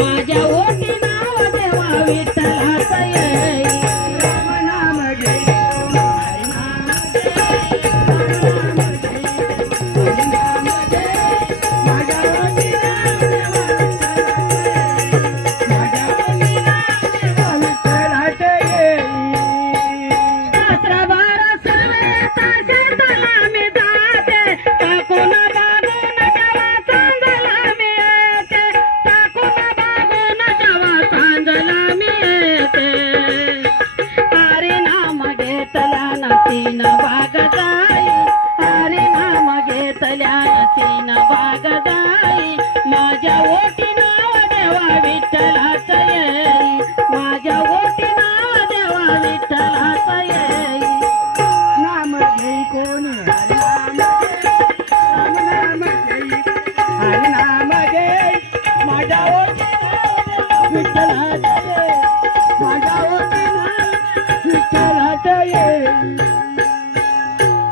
माझ्या ओटी नाव देवा विठ्ठलाचं येई राम नाम घे हरी नाम घे माझ्या ओटी नाव देवा माझ्या ओटी नाव विठ्ठलाचं येई रात्रभर सर्वे शेताला मी जाते टाकून बागून जेव्हा चांदला मी येते टाकून बागून जेव्हा चांदला मी येते हरी नाम घेतल्यानं तीन भाग जाई हरी नाम घेतल्यानं तीन भाग जाई माझ्या ओटी नाव देवा विठ्ठलाचं येई माझ्या ओटी नाव देवा विठ्ठलाचं येई नाम घे कोणी हरी नाम घे माझ्या ओटी नाव विठ्ठलाचं ये माझ्या ओटी नाव विठ्ठलाचं ये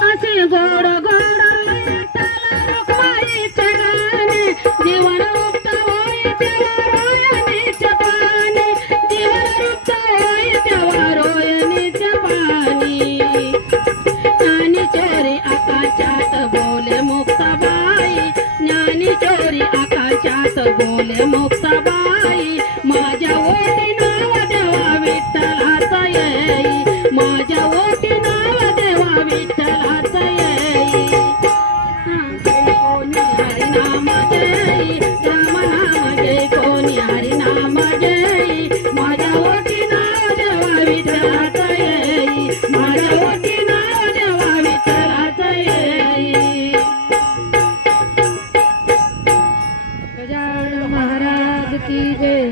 असे गोड गोड विठ्ठल रुक्माईचे गाणे जीवन रुक्त होई तेव्हा रोयणीचे पाणी जीवन रुक्त होई तेव्हा रोयणीचे पाणी ज्ञानेश्वरी आकाशात बोले मुक्ताबाई ज्ञानेश्वरी आकाशात बोले मुक्ताबाई माझ्या ओटी नाव देवा विठ्ठलाचं येई माझ्या ओटी नाव देवा विठ्ठलाचं येई कोणी हरी नाम घेई राम नाम घे कोणी हरी नाम घेई माझ्या ओटी नाव देवा विठ्ठलाचं येई माझ्या ओटी नाव देवा विठ्ठलाचं येई गजानन महाराज की जय